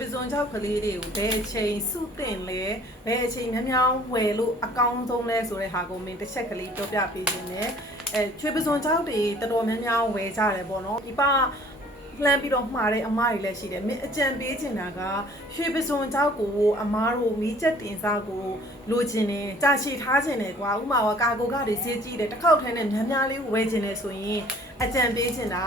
ပစုံချောက်ကလေးတွေကိုဘယ်အချိန်စုတင်လဲဘယ်အချိန်များဝယ်လို့အကောင်းဆုံးလဲဆိုတဲ့ဟာကိုမင်းတစ်ချက်ကလေးပြောပြပေးခြင်းနဲ့ရွှေပစုံချောက်တွေတော်တော်များဝယ်ကြတယ်ပေါ့နော်ဒီပါလှမ်းပြီးတော့မှားတဲ့အမားတွေလည်းရှိတယ်မင်းအကြံပေးချင်တာကရွှေပစုံချောက်ကိုအမားတို့မီးချက်တင်စားကိုလိုချင်တယ်ကြာရှည်ထားချင်တယ်ကွာဥမာကကာကိုကတွေဈေးကြီးတယ်တစ်ခေါက်ထဲနဲ့များလေးဝယ်ချင်တယ်ဆိုရင်အကြံပေးချင်တာ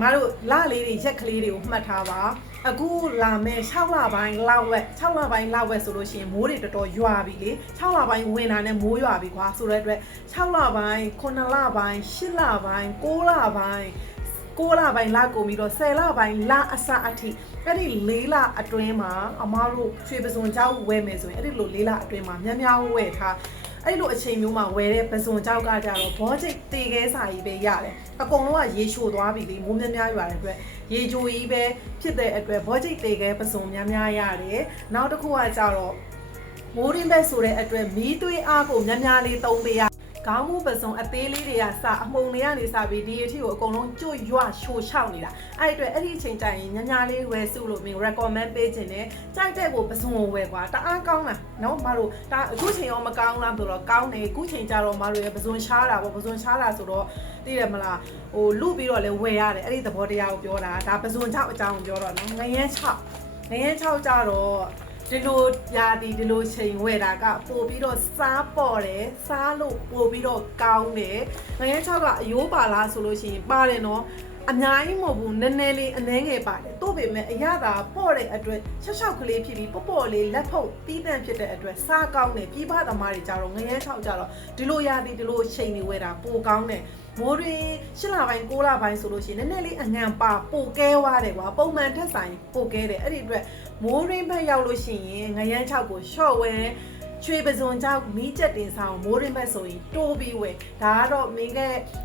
မတို့လလေးတွေရက်ကလေးတွေကိုမှတ်ထားပါအခုလာမဲ့6လပိုင်းလောက်ဝက်6လပိုင်းလောက်ဝက်ဆိုလို့ရှိရင်မိုးတွေတော်တော်ရွာပြီလေ6လပိုင်းဝင်တာနဲ့မိုးရွာပြီကွာဆိုတဲ့အတွက်6လပိုင်း9လပိုင်း10လပိုင်း9လပိုင်း9လပိုင်းလကုန်ပြီးတော့10လပိုင်းလအစအထိအဲ့ဒီ4လအတွင်းမှာအမားတို့ရွှေပစုံကြောက်ဝယ်မယ်ဆိုရင်အဲ့ဒီလို4လအတွင်းမှာများဝယ်ထားအဲ့လိုအချိန်မျိုးမှာဝယ်တဲ့ပစုံကြောက်ကကြတော့ဘောကျိတ်တေခဲစာကြီးပဲရတယ်အကုန်လုံးကရေချိုသွားပြီလေမိုးများရွာတဲ့အတွက်ရေချိုကြီးပဲဖြစ်တဲ့အတွက်ဘောကျိတ်တေခဲပစုံများရတယ်နောက်တစ်ခုကကြတော့မိုးရင်းဘက်ဆိုတဲ့အတွက်မီးသွေးအားကိုများလေးသုံးပေးရခေါင်းမူပစုံအသေးလေးတွေကစအမှုန်တွေကနေစပြီးဒီအထိကိုအကုန်လုံးကျွတ်ရွချိုချောက်နေတာအဲ့အတွက်အဲ့ဒီအချိန်ကျရင်များလေးဝယ်စုလို့မင်း recommend ပေးခြင်းနဲ့ကြိုက်တဲ့ကိုပစုံကိုဝယ်ကွာတအားကောင်းလားနော်မတို့ဒါအခုချိန်ရောမကောင်းလားဆိုတော့ကောင်းတယ်အခုချိန်ကျတော့မတို့ရပစုံရှားတာပေါ့ပစုံရှားတာဆိုတော့သိတယ်မလားဟိုလူပြီးတော့လဲဝယ်ရတယ်အဲ့ဒီသဘောတရားကိုပြောတာဒါပစုံချောက်အကြောင်းကိုပြောတော့နော်ငရမ်းချောက်ကြတော့ဒီလိုယာဒီလိုချိန်ဝယ်တာကပို့ပြီးတော့စားပေါ်တယ်စားလို့ပို့ပြီးတော့ကောင်းတယ်ငရဲ6ကအယိုးပါလားဆိုလို့ရှိရင်ပါတယ်နော်အများကြီးမဟုတ်ဘူးနည်းနည်းလေးအနှဲငယ်ပါတယ်တို့ပေမဲ့အရသာပေါ့တဲ့အတွက်ရှောက်ကလေးဖြစ်ပြီးပေါ့လေးလက်ဖုတ်တီးတန့်ဖြစ်တဲ့အတွက်စားကောင်းတယ်ပြီးပါသမားတွေကြတော့ငရဲ6ကြတော့ဒီလိုယာဒီလိုချိန်တွေဝယ်တာပိုကောင်းတယ်မိုးတွေ10လပိုင်း9လပိုင်းဆိုလို့ရှိရင်နည်းနည်းလေးအငံပါပိုကဲသွားတယ်ကွာပုံမှန်ထက်ဆိုင်ပိုကဲတယ်အဲ့ဒီအတွက်မိုးရင်းဘက်ရောက်လို့ရှိရင်ငရမ်း6ကိုရှော့ဝဲချွေပစုံကြောက်မီးချက်တင်ဆောင်မိုးရင်းဘက်ဆိုရင်တိုးပြီးဝဲဒါကတော့မင်းက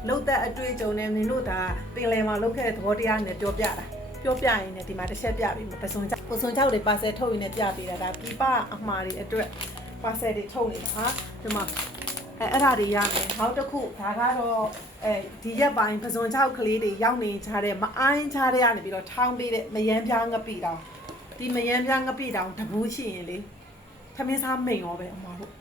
လှုပ်သက်အတွေ့အကြုံနဲ့မင်းတို့ဒါပင်လယ်မှာလှုပ်ခဲ့တဲ့သဘောတရားနဲ့ပြောပြရင်လည်းဒီမှာတစ်ချက်ပြပြီးပစုံကြောက်တွေပါဆယ်ထုတ်ရင်းနဲ့ပြပေးတာဒါပြပအမှားတွေအတွက်ပါဆယ်တွေထုတ်နေတာဟာဒီမှာအဲ့ဒါတွေရမယ်နောက်တစ်ခုဒါကတော့ဒီရက်ပိုင်းပစုံချောက်ကလေးတွေရောက်နေကြတဲ့မအိုင်းချတဲ့ကနေပြီးတော့ထောင်းပေးတဲ့မယမ်းပြားငပိတောင်ဒီမယမ်းပြားငပိတောင်တဘူးရှိရင်လေသမင်းစားမိန်ရောပဲအမတို့